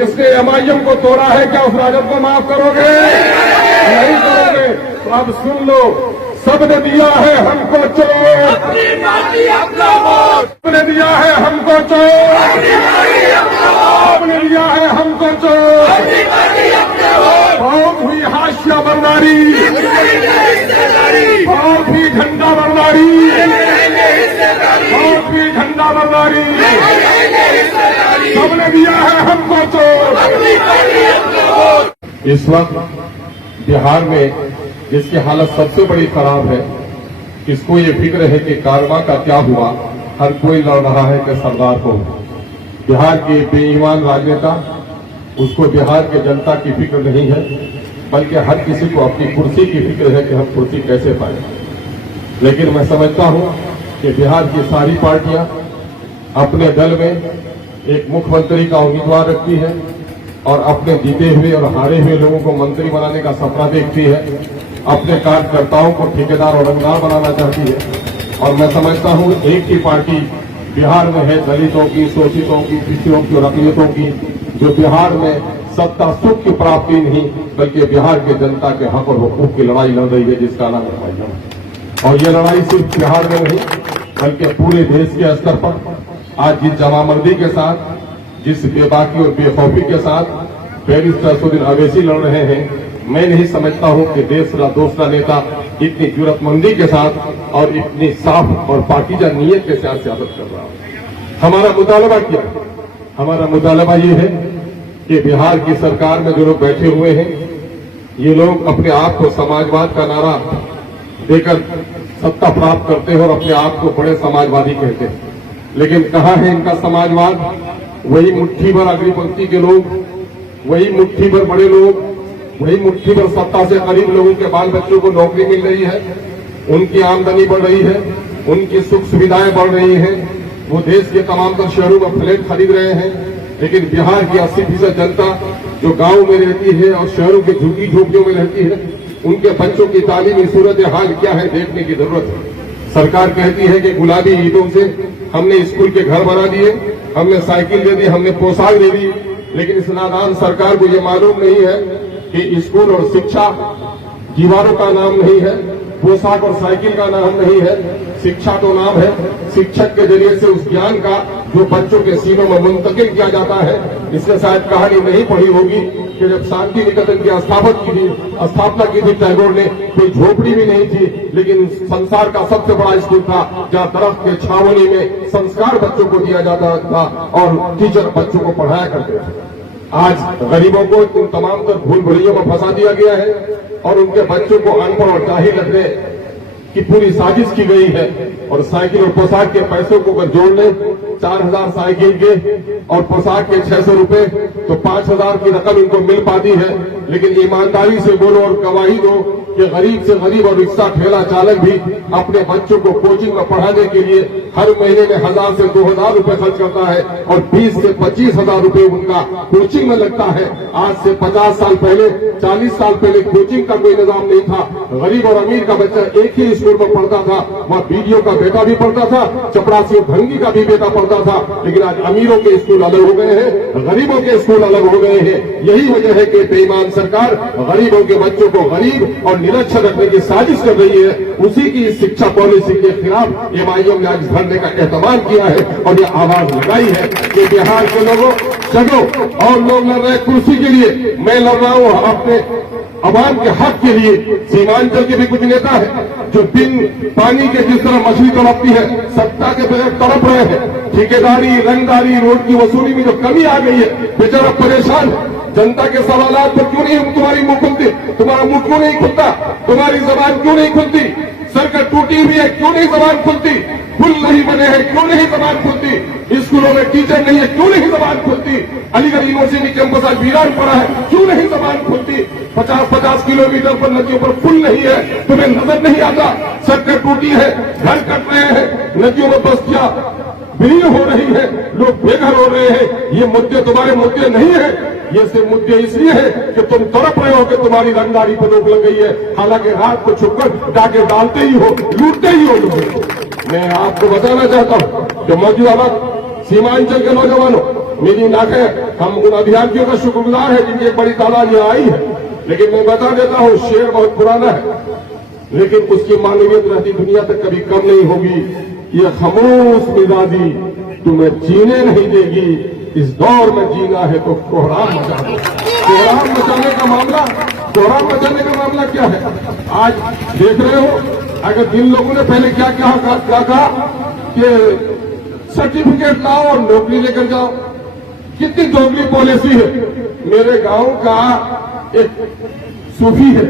किसने एमआईएम को तोड़ा है, क्या उस राजद को माफ करोगे? नहीं करोगे तो अब सुन लो, सबने दिया है हमको चोट, सबने दिया है हमको चोट, सबने दिया है हमको चोट। बहुत हुई हाशिया बरदारी, बहुत ही झंडा बरदारी, बहुत ही झंडा बरदारी, सबने दिया है हमको चोट। इस वक्त बिहार में जिसकी हालत सबसे बड़ी खराब है, किसको ये फिक्र है कि कारवा का क्या हुआ, हर कोई लड़ रहा है कि सरदार को। बिहार के बेईमान राजनेता, उसको बिहार के जनता की फिक्र नहीं है, बल्कि हर किसी को अपनी कुर्सी की फिक्र है कि हम कुर्सी कैसे पाए। लेकिन मैं समझता हूं कि बिहार की सारी पार्टियां अपने दल में एक मुख्यमंत्री का उम्मीदवार रखती है और अपने जीते हुए और हारे हुए लोगों को मंत्री बनाने का सपना देखती है, अपने कार्यकर्ताओं को ठेकेदार और रंगदार बनाना चाहती है। और मैं समझता हूं एक ही पार्टी बिहार में है, दलितों की, शोषितों की, पिछड़ों की और अकलियतों की, जो बिहार में सत्ता सुख की प्राप्ति नहीं बल्कि बिहार के जनता के हक और हुकूक की लड़ाई लड़ रही है, जिसका नाम है भाईजान। और ये लड़ाई सिर्फ बिहार में नहीं बल्कि पूरे देश के स्तर पर आज जिस जमामर्दी के साथ, जिस बेबाकी और बेखौफी के साथ बैरिस्टर असदुद्दीन अवैसी लड़ रहे हैं, मैं नहीं समझता हूं कि देश का दूसरा नेता इतनी जरूरतमंदी के साथ और इतनी साफ और पाकीज़ा नीयत के साथ सियासत कर रहा है। हमारा मुतालबा क्या है? हमारा मुतालबा ये है कि बिहार की सरकार में जो लोग बैठे हुए हैं, ये लोग अपने आप को समाजवाद का नारा देकर सत्ता प्राप्त करते हैं और अपने आप को बड़े समाजवादी कहते हैं। लेकिन कहाँ है इनका समाजवाद? वही मुट्ठी भर अग्निपंक्ति के लोग, वही मुट्ठी भर बड़े लोग, वही मुट्ठी भर सत्ता से करीब लोगों के बाल बच्चों को नौकरी मिल रही है, उनकी आमदनी बढ़ रही है, उनकी सुख सुविधाएं बढ़ रही हैं, वो देश के तमाम तर शहरों में फ्लैट खरीद रहे हैं। लेकिन बिहार की 80% जनता जो गांव में रहती है और शहरों के झुग्गी झोपड़ियों में रहती है, उनके बच्चों की तालीमी सूरत हाल क्या है देखने की जरूरत है। सरकार कहती है कि गुलाबी ईंटों से हमने स्कूल के घर बना दिए, हमने साइकिल दे दी, हमने पोशाक दे दी, लेकिन इस नादान सरकार को ये मालूम नहीं है कि स्कूल और शिक्षा दीवारों का नाम नहीं है, पोशाक और साइकिल का नाम नहीं है। शिक्षा तो नाम है, शिक्षक के जरिए से उस ज्ञान का जो बच्चों के सीनों में मुंतकिल किया जाता है। इसके शायद कहानी नहीं पढ़ी होगी कि जब शांति निकेतन की स्थापना की थी टैगोर ने, कोई झोपड़ी भी नहीं थी, लेकिन संसार का सबसे बड़ा स्कूल था जहां दरख्त के छावनी में संस्कार बच्चों को दिया जाता था और टीचर बच्चों को पढ़ाया करते थे। आज गरीबों को उन तमाम तर भूल भुलैयों में फंसा दिया गया है और उनके बच्चों को अनपढ़ और जाहिल रखने की पूरी साजिश की गई है। और साइकिल और पोशाक के पैसों को अगर जोड़ लें, 4000 साइकिल के और पोशाक के 600 रुपए, तो 5000 की रकम इनको मिल पाती है। लेकिन ईमानदारी से बोलो और गवाही दो कि गरीब से गरीब और रिक्शा ठेला चालक भी अपने बच्चों को कोचिंग में पढ़ाने के लिए हर महीने में 1000 से 2000 रुपए खर्च करता है और 20 से 25,000 रुपए उनका कोचिंग में लगता है। आज से 50 साल पहले, 40 साल पहले कोचिंग का कोई निजाम नहीं था। गरीब और अमीर का बच्चा एक ही स्कूल में पढ़ता था, वहाँ बीडीओ का बेटा भी पढ़ता था, चपरासी और भंगी का भी बेटा पढ़ता था। लेकिन आज अमीरों के स्कूल अलग हो गए हैं, गरीबों के स्कूल अलग हो गए हैं। यही वजह है कि बेईमान सरकार गरीबों के बच्चों को गरीब और निरक्षर रखने की साजिश कर रही है। उसी की शिक्षा पॉलिसी के खिलाफ एमआईएम ने आज धरने का एहतमाम किया है और यह आवाज लगाई है कि बिहार के लोगों जगो, और लोग लड़ रहे कुर्सी के लिए, मैं लड़ रहा हूं अपने अवाम के हक के लिए। सीमांचल के भी कुछ नेता है जो बिन पानी के जिस तरह मछली तड़पती है, सत्ता के बगैर तड़प रहे हैं। ठेकेदारी, रंगदारी, रोड की वसूली में जो कमी आ गई है, बेचारा परेशान। जनता के सवालात पर क्यों नहीं तुम्हारी मुंह खुलती, तुम्हारा मुंह क्यों नहीं खुलता, तुम्हारी जबान क्यों नहीं खुलती? सड़क टूटी हुई है, क्यों नहीं जबान खुलती? पुल नहीं बने हैं, क्यों नहीं जबान खुलती? स्कूलों में टीचर नहीं है, क्यों नहीं जबान खुलती? अलीगढ़ यूनिवर्सिटी कैंपस आज वीरान पड़ा है, क्यों नहीं जबान खुलती? 50-50 किलोमीटर पर नदियों पर पुल नहीं है, तुम्हें नजर नहीं आता? सड़कें टूटी है, घर कट रहे हैं, नदियों में बस्तियां विलीन हो रही है, लोग बेघर हो रहे हैं। ये मुद्दे तुम्हारे मुद्दे नहीं है, ये सिर्फ मुद्दे इसलिए है कि तुम तड़प रहे हो कि तुम्हारी रंगदारी पर रोक लग गई है। हालांकि रात को छुपकर डाके डालते ही हो, लूटते ही हो लोगों को। मैं आपको बताना चाहता हूं कि मौजूदा वक्त सीमांचल के नौजवानों, मेरी नाकें, हम उन अभ्यर्थियों का शुक्रगुजार है जिनकी एक बड़ी तादाद यहाँ आई है। लेकिन मैं बता देता हूँ, शेर बहुत पुराना है, लेकिन उसकी मानवीयत रहती दुनिया तक कभी कम नहीं होगी। ये खामोश मिजाजी तुम्हें जीने नहीं देगी, इस दौर में जीना है तो कोहराम मचा दो। कोहराम मचाने का मामला, कोहराम मचाने का मामला क्या है? आज देख रहे हो, अगर जिन लोगों ने पहले क्या कहा कि सर्टिफिकेट लाओ और नौकरी लेकर जाओ, कितनी दोगली पॉलिसी है। मेरे गांव का एक सूफी है,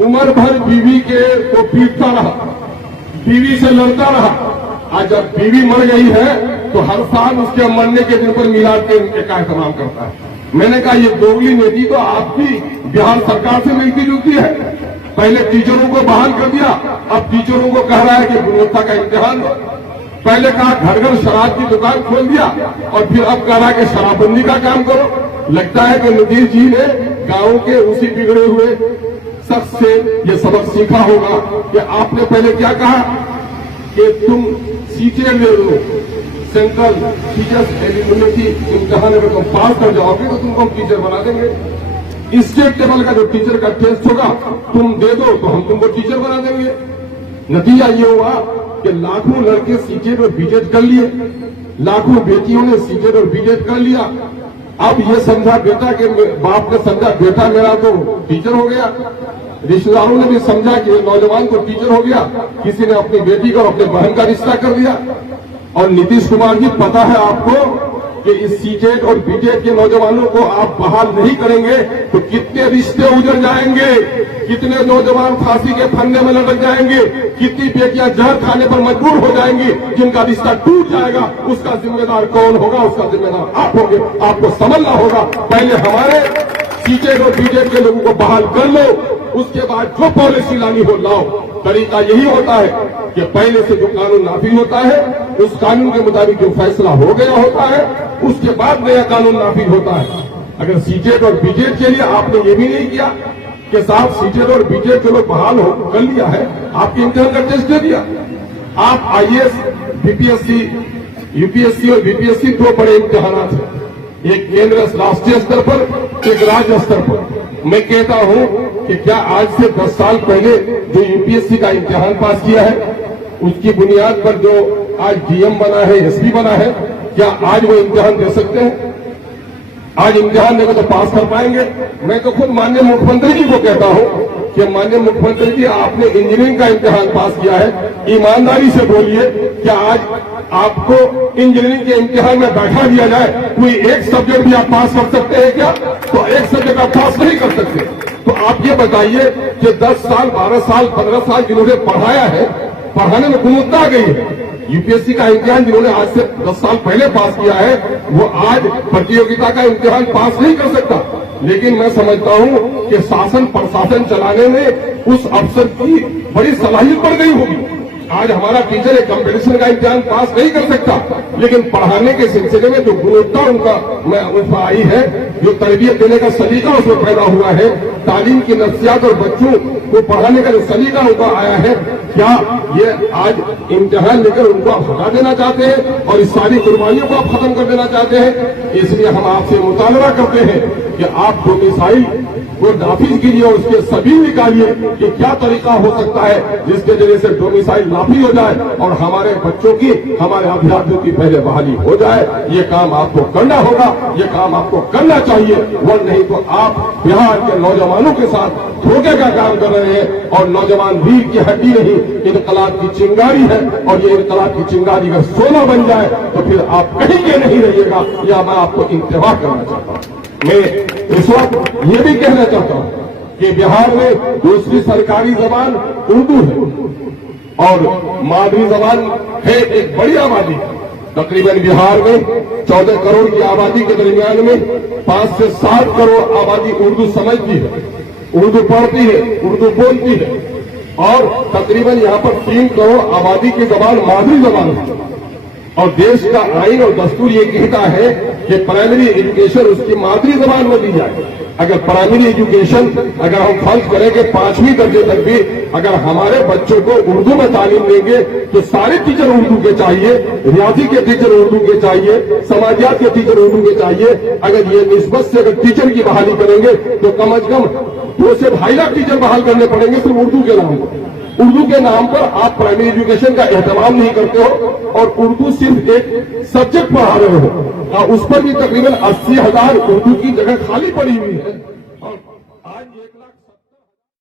उम्र भर बीवी के को पीटता रहा, बीवी से लड़ता रहा। आज जब बीवी मर गई है तो हर साल उसके मरने के दिन पर मिलाद के उनके का एहतमाम करता है। मैंने कहा ये दोगली नीति तो आपकी बिहार सरकार से मिलती जुलती है। पहले टीचरों को बहाल कर दिया, अब टीचरों को कह रहा है कि गुणवत्ता का इम्तिहान दो। पहले कहा घर घर शराब की दुकान खोल दिया और फिर अब कह रहा है कि शराबबंदी का काम करो। लगता है कि नीतीश जी ने गांव के उसी बिगड़े हुए शख्स से ये सबक सीखा होगा कि आपने पहले क्या कहा कि तुम सीटें ले लो, सेंट्रल टीचर्स एलिजिबिलिटी इम्तिहान अगर तुम पास कर जाओगे तो तुमको हम टीचर बना देंगे। स्टेट लेवल का जो टीचर का टेस्ट होगा तुम दे दो तो हम तुमको टीचर बना देंगे। नतीजा ये हुआ कि लाखों लड़के सीटेट और बीटेट कर लिए, लाखों बेटियों ने सीटेट और बीटेट कर लिया। अब ये समझा बेटा के बाप ने समझा बेटा मेरा तो टीचर हो गया, रिश्तेदारों ने भी समझा कि नौजवान तो टीचर हो गया, किसी ने अपनी बेटी का और अपने बहन का रिश्ता कर दिया। और नीतीश कुमार जी, पता है आपको कि इस सीटेट और बीटेट के नौजवानों को आप बहाल नहीं करेंगे तो कितने रिश्ते उजड़ जाएंगे, कितने नौजवान फांसी के फंदे में लटक जाएंगे, कितनी बेटियां जहर खाने पर मजबूर हो जाएंगी, जिनका रिश्ता टूट जाएगा। उसका जिम्मेदार कौन होगा? उसका जिम्मेदार आप होंगे। आपको समझना होगा, पहले हमारे सीटेट और बीटेट के लोगों को बहाल कर लो, उसके बाद जो पॉलिसी लानी हो लाओ। तरीका यही होता है कि पहले से जो कानून नाफिज होता है उस कानून के मुताबिक जो फैसला हो गया होता है उसके बाद नया कानून नाफिज होता है। अगर सीटेट और बीटेट के लिए आपने ये भी नहीं किया कि साहब सीटेट और बीटेट के लोग बहाल हो कर लिया है, आपके इम्तिहान का टेस्ट दे दिया। आप आईएएस, बीपीएससी, यूपीएससी और बीपीएससी दो बड़े इम्तिहान हैं, एक केंद्र राष्ट्रीय स्तर पर, एक राज्य स्तर पर। मैं कहता हूं कि क्या आज से 10 साल पहले जो यूपीएससी का इम्तिहान पास किया है उसकी बुनियाद पर जो आज डीएम बना है, एसपी बना है, क्या आज वो इम्तिहान दे सकते हैं? आज इम्तिहान देकर तो पास कर पाएंगे? मैं तो खुद माननीय मुख्यमंत्री जी को कहता हूं कि माननीय मुख्यमंत्री जी, आपने इंजीनियरिंग का इम्तिहान पास किया है, ईमानदारी से बोलिए क्या आज आपको इंजीनियरिंग के इम्तिहान में बैठा दिया जाए, कोई एक सब्जेक्ट भी आप पास कर सकते हैं क्या? तो एक सब्जेक्ट आप पास नहीं कर सकते। तो आप ये बताइए कि 10 साल, 12 साल, 15 साल जिन्होंने पढ़ाया है, पढ़ाने में गुणवत्ता आ गई है। यूपीएससी का इम्तिहान जिन्होंने आज से 10 साल पहले पास किया है वो आज प्रतियोगिता का इम्तिहान पास नहीं कर सकता। लेकिन मैं समझता हूं कि शासन प्रशासन चलाने में उस अफसर की बड़ी सलाहियत बढ़ गई होगी। आज हमारा टीचर एक कंपटीशन का इम्तिहान पास नहीं कर सकता, लेकिन पढ़ाने के सिलसिले में जो गुणवत्ता उनका आई है, जो तरबियत देने का सलीका उसमें पैदा हुआ है, तालीम की नफ्सियात और बच्चों को पढ़ाने का जो सलीका उनका आया है, क्या ये आज इम्तिहान लेकर उनको आप हटा देना चाहते हैं और इस सारी कुर्बानियों को आप खत्म कर देना चाहते हैं? इसलिए हम आपसे मुतालबा करते हैं कि आप डोमिसाइल को नाफिज कीजिए और उसके सभी निकालिए कि क्या तरीका हो सकता है जिसके जरिए से डोमिसाइल नाफिज हो जाए और हमारे बच्चों की, हमारे अभ्यर्थियों की पहले बहाली हो जाए। ये काम आपको करना होगा, ये काम आपको करना चाहिए, वरना नहीं तो आप बिहार के नौजवानों के साथ धोखे का काम कर रहे हैं। और नौजवान वीर की हड्डी नहीं, इनकलाब की चिंगारी है, और ये इनकलाब की चिंगारी अगर सोना बन जाए तो फिर आप कहीं के नहीं रहिएगा। या मैं आपको इंतजार करना चाहता हूं। मैं इस वक्त ये भी कहना चाहता हूं कि बिहार में दूसरी सरकारी जबान उर्दू है और मादरी जबान है एक बड़ी आबादी। तकरीबन बिहार में 14 करोड़ की आबादी के दरमियान में 5 से 7 करोड़ आबादी उर्दू समझती है, उर्दू पढ़ती है, उर्दू बोलती है, और तकरीबन यहाँ पर 3 करोड़ आबादी की जबान मादरी जबान है। और देश का आइन और दस्तूर ये कहता है कि प्राइमरी एजुकेशन उसकी मातृ जबान में दी जाए। अगर प्राइमरी एजुकेशन अगर हम फर्ज करें कि 5वीं दर्जे तक भी अगर हमारे बच्चों को उर्दू में तालीम देंगे तो सारे टीचर उर्दू के चाहिए, रियाजी के टीचर उर्दू के चाहिए, समाजियात के टीचर उर्दू के चाहिए। अगर ये निस्बत से अगर टीचर की बहाली करेंगे तो कम अज कम 2 से 2.5 लाख टीचर बहाल करने पड़ेंगे सिर्फ उर्दू के नाम पर। उर्दू के नाम पर आप प्राइमरी एजुकेशन का एहतमाम नहीं करते हो और उर्दू सिर्फ एक सब्जेक्ट पढ़ा रहे हो और उस पर भी तकरीबन 80,000 उर्दू की जगह खाली पड़ी हुई है।